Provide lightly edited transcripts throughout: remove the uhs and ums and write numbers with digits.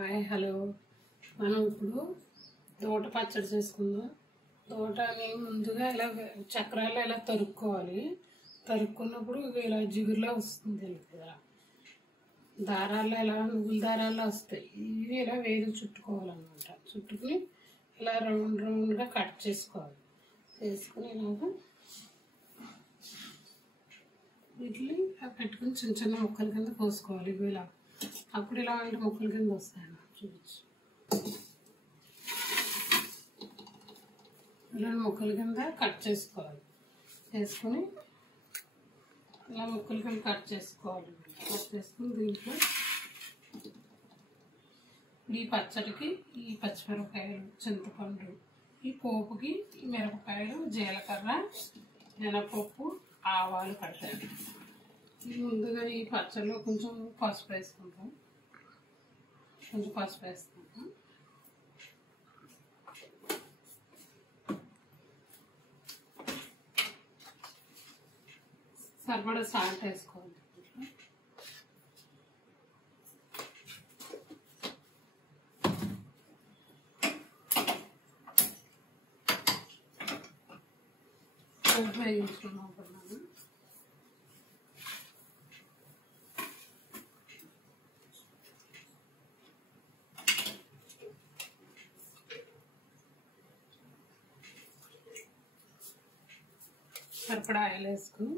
Hi hello మనం ఇప్పుడు దోట పచ్చడి చేసుకుందాం. దోటని ముందుగా ఇలా చక్రాలు ఇలా తరుక్కోవాలి. తరుక్కున్నప్పుడు ఇలా జిగురులా వస్తుంది కదా, దారాల్లో ఇలా నువ్వుల దారాల్లో వస్తాయి. ఇవి ఇలా వేలు చుట్టుకోవాలన్నమాట. చుట్టుకుని ఇలా రౌండ్ రౌండ్గా కట్ చేసుకోవాలి. చేసుకుని ఇలాగా వీటిని పెట్టుకుని చిన్న చిన్న ముక్కల కింద కోసుకోవాలి. ఇవి ఇలా అప్పుడు ఇలా అంటే ముక్కల కింద వస్తాయి. చూపించు, ఇలా ముక్కల కింద కట్ చేసుకోవాలి. చేసుకుని ఇలా ముక్కల కింద కట్ చేసుకోవాలి. కట్ చేసుకుని దీంట్లో ఈ పచ్చడికి ఈ పచ్చిమిరపకాయలు, చింతపండు, ఈ పోపుకి ఈ మిరపకాయలు, జీలకర్ర, మినపప్పు, ఆవాలు పట్టాలి. ముందుగా ఈ పచ్చడిలో కొంచెం పసుపు వేసుకుంటాం. కొంచెం పసుపు వేసుకుంటాం. సరిపడా సాల్ట్ వేసుకోవాలి. పోపు వేయించుకున్నాం. సరిపడా ఆయిల్ వేసుకుని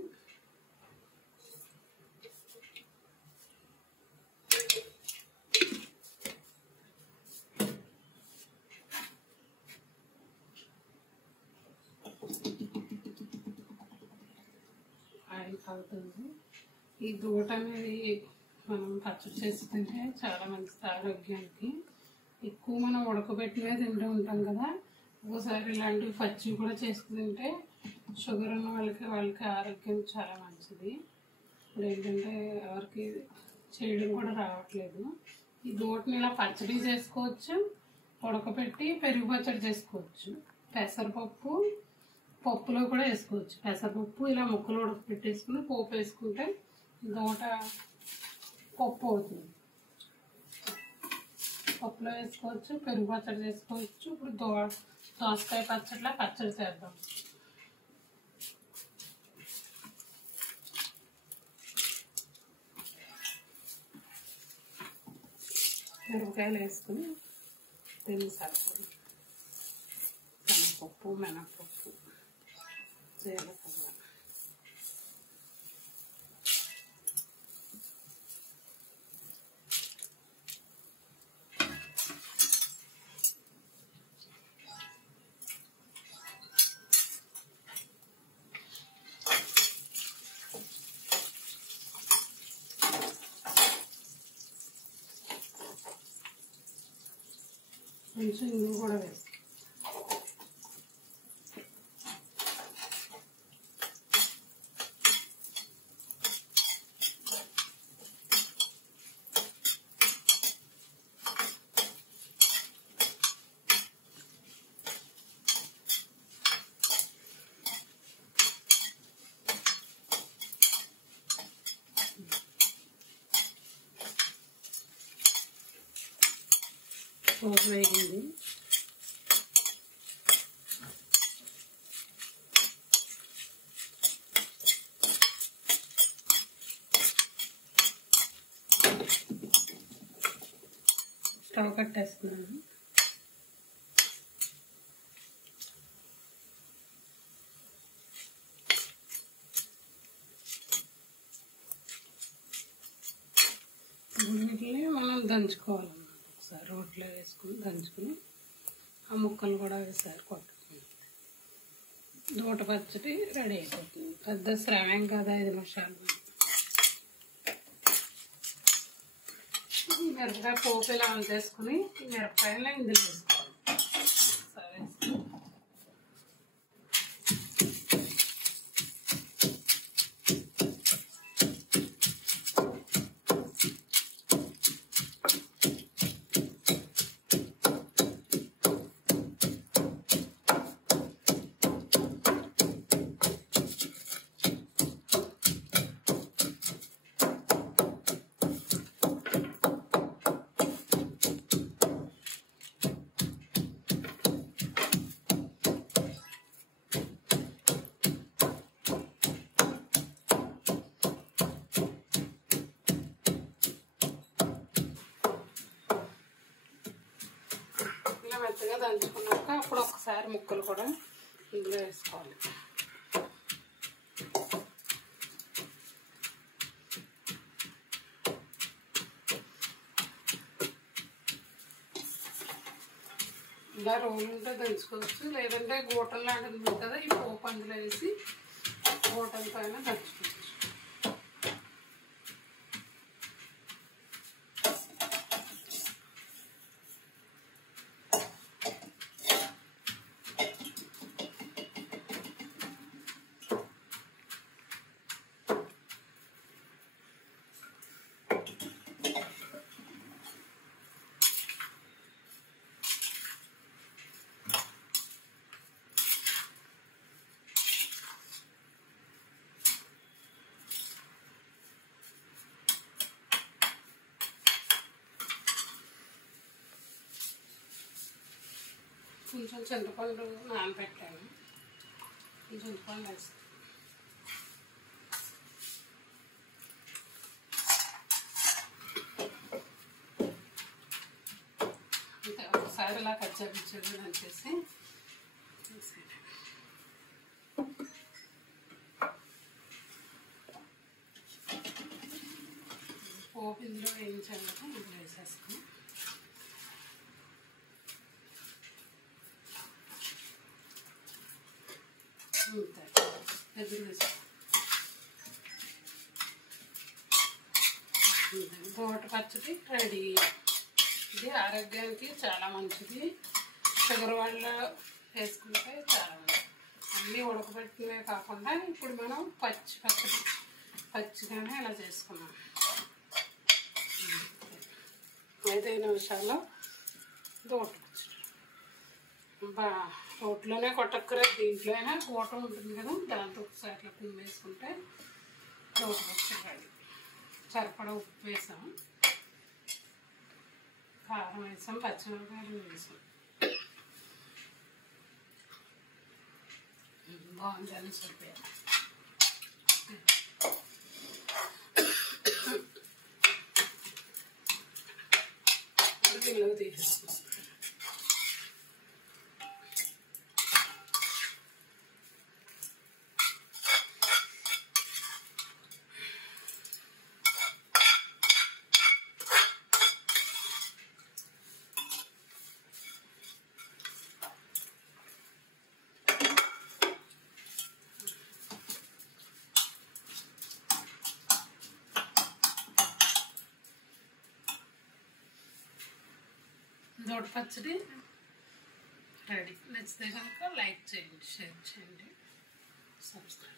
ఆయిల్ కాగుతుంది. ఈ దోట అనేది మనం పచ్చడి చేసి తింటే చాలా మంచిది ఆరోగ్యానికి. ఎక్కువ మనం ఉడకబెట్టినవే తింటూ ఉంటాం కదా, ఒకసారి ఇలాంటివి పచ్చివి కూడా చేసుకుని తింటే షుగర్ ఉన్న వాళ్ళకి ఆరోగ్యం చాలా మంచిది. ఇప్పుడు ఏంటంటే ఎవరికి చేయడం కూడా రావట్లేదు. ఈ దోటని ఇలా పచ్చడి చేసుకోవచ్చు, ఉడకబెట్టి పెరుగు పచ్చడి చేసుకోవచ్చు. పెసరపప్పు పప్పులో కూడా వేసుకోవచ్చు. పెసరపప్పు ఇలా ముక్కలు ఉడకబెట్టేసుకుని పోపు వేసుకుంటే దోట పప్పు అవుతుంది. పప్పులో వేసుకోవచ్చు, పెరుగు పచ్చడి చేసుకోవచ్చు. ఇప్పుడు దోసకాయ పచ్చడిలా పచ్చడి చేద్దాం. మిరపకాయలు వేసుకుని దీన్ని సరుకుని శనగపప్పు, మినపప్పు, జీలకర్ర, కొంచెం ఇంగువ కూడా వేస్తాం. పోపు వేగింది. స్టవ్ కట్టేస్తున్నాను. వీటిని మనం దంచుకోవాలి. ఒకసారి రోట్లో వేసుకుని దంచుకుని ఆ ముక్కలు కూడా ఒకసారి కొట్టుకుని దోట పచ్చడి రెడీ అయిపోతుంది. పెద్ద శ్రమేం కదా, 5 నిమిషాలు. మిరపకాయ పోపు ఇలా అంతేసుకుని ఈ మిరపకాయలు ఇందులో వేసుకోవాలి. సరే, మెత్తగా దంచుకున్నాక అప్పుడు ఒకసారి ముక్కలు కూడా ఇందులో వేసుకోవాలి. ఇలా రోలు ఉంటే దంచుకోవచ్చు, లేదంటే గూటలు లాంటిది ఉంది కదా, ఈ పోపు అందులో వేసి గూటల పైన దంచుకోవచ్చు. కొంచెం చింతపండు నానబెట్టాను, కొంచెం చింతపండు వేస్తాను. అంతే, ఒకసారి ఇలా కచ్చాపిచ్చేది దంచేసి పోపు ఇందులో వేయించాలి కదా, ఇందులో వేసేసుకుని తోట పచ్చడి రెడీ. ఇది ఆరోగ్యానికి చాలా మంచిది, షుగర్ వల్ల వేసుకుంటే చాలా మంచిది. అన్నీ ఉడకబెట్టినవే కాకుండా ఇప్పుడు మనం పచ్చిగానే ఇలా చేసుకున్నాం. 5 నిమిషాల్లో తోట పచ్చడి. రోట్లోనే కొట్టక్కర్లేదు, దీంట్లో అయినా కూట ఉంటుంది కదా, దాంతో ఒకసారి ఇట్లా పువ్వు వేసుకుంటే తోట పచ్చడి రెడీ. సరిపడా ఉప్పు వేసాం, కారం వేసాం, పచ్చిమిరపకాయలు వేసాం. బాగుందని సరిపోయాయి. గిన్నెలో తీసేస్తాం. తోట పచ్చడి రెడీ. నచ్చితే కనుక లైక్ చేయండి, షేర్ చేయండి, సబ్స్క్రైబ్.